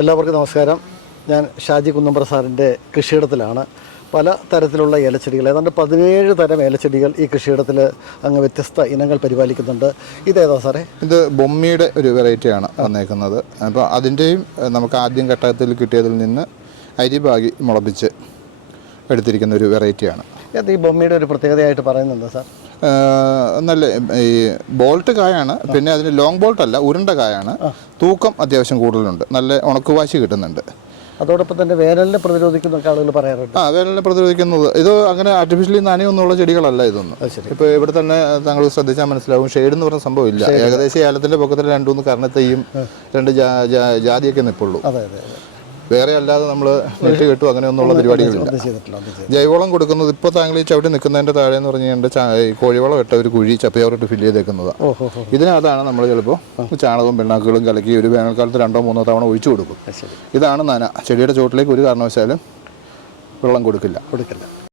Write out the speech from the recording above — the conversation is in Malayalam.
എല്ലാവർക്കും നമസ്കാരം. ഞാൻ ഷാജി കുന്നമ്പ്ര സാറിന്റെ കൃഷിയിടത്തിലാണ്. പല തരത്തിലുള്ള ഏലച്ചെടികൾ ഏതാണ്ട് പതിനേഴ് തരം ഏലച്ചെടികൾ ഈ കൃഷിയിടത്തിൽ അങ്ങ് വ്യത്യസ്ത ഇനങ്ങൾ പരിപാലിക്കുന്നുണ്ട്. ഇതേതാ സാറേ? ഇത് ബൊമ്മിയുടെ ഒരു വെറൈറ്റിയാണ് വന്നേക്കുന്നത്. അപ്പോൾ അതിന്റെയും നമുക്ക് ആദ്യം ഘട്ടത്തിൽ കിട്ടിയതിൽ നിന്ന് അരിപാകി മുളപ്പിച്ച് എടുത്തിരിക്കുന്ന ഒരു വെറൈറ്റിയാണ്. ഈ ബൊമ്മിയുടെ ഒരു പ്രത്യേകതയായിട്ട് പറയുന്നുണ്ട് സാർ. നല്ല ഈ ബോൾട്ട് കായാണ് പിന്നെ അതിന് ലോങ് ബോൾട്ട് അല്ല ഉരുണ്ട കായാണ്. തൂക്കം അത്യാവശ്യം കൂടുതലുണ്ട്. നല്ല ഉണക്കുവാശി കിട്ടുന്നുണ്ട്. അതോടൊപ്പം തന്നെ വേനലിനെ പ്രതിരോധിക്കുന്ന ആളുകൾ പറയാറുണ്ട്. ആ വേനലിനെ പ്രതിരോധിക്കുന്നത്. ഇത് അങ്ങനെ ആർട്ടിഫിഷ്യലി നനയൊന്നുള്ള ചെടികളല്ല ഇതൊന്നും. ഇപ്പോൾ ഇവിടെ തന്നെ താങ്കൾ ശ്രദ്ധിച്ചാൽ മനസ്സിലാവും ഷെയ്ഡ് എന്ന് പറഞ്ഞ സംഭവം ഇല്ല. ഏകദേശം ഏലത്തിന്റെ പൊക്കത്തിൽ രണ്ടുമൂന്ന് കർണത്തെയും രണ്ട് ജാതിയൊക്കെ നിൽപ്പുള്ളൂ അതെ അതെ. വേറെ അല്ലാതെ നമ്മൾ നെറ്റ് കെട്ടും അങ്ങനെയൊന്നുള്ള പരിപാടികളില്ല. ജൈവവളം കൊടുക്കുന്നത് ഇപ്പോൾ താങ്കൾ ഈ ചവിട്ടി നിൽക്കുന്നതിന്റെ താഴെ എന്ന് പറഞ്ഞു കഴിഞ്ഞാൽ ഈ കോഴിവളം ഇട്ട ഒരു കുഴി ചപ്പയോറിട്ട് ഫില്ല് ചെയ്തേക്കുന്നത്. ഓഹോ ഹോ ഇതിനകത്താണ് നമ്മൾ ചിലപ്പോൾ ചാണകവും പിണ്ണാക്കുകളും കലക്കി ഒരു വേനൽക്കാലത്ത് രണ്ടോ മൂന്നോ തവണ ഒഴിച്ചു കൊടുക്കും. ഇതാണ് നന. ചെടിയുടെ ചുവട്ടിലേക്ക് ഒരു കാരണവശാലും വെള്ളം കൊടുക്കില്ല. കൊടുക്കില്ല.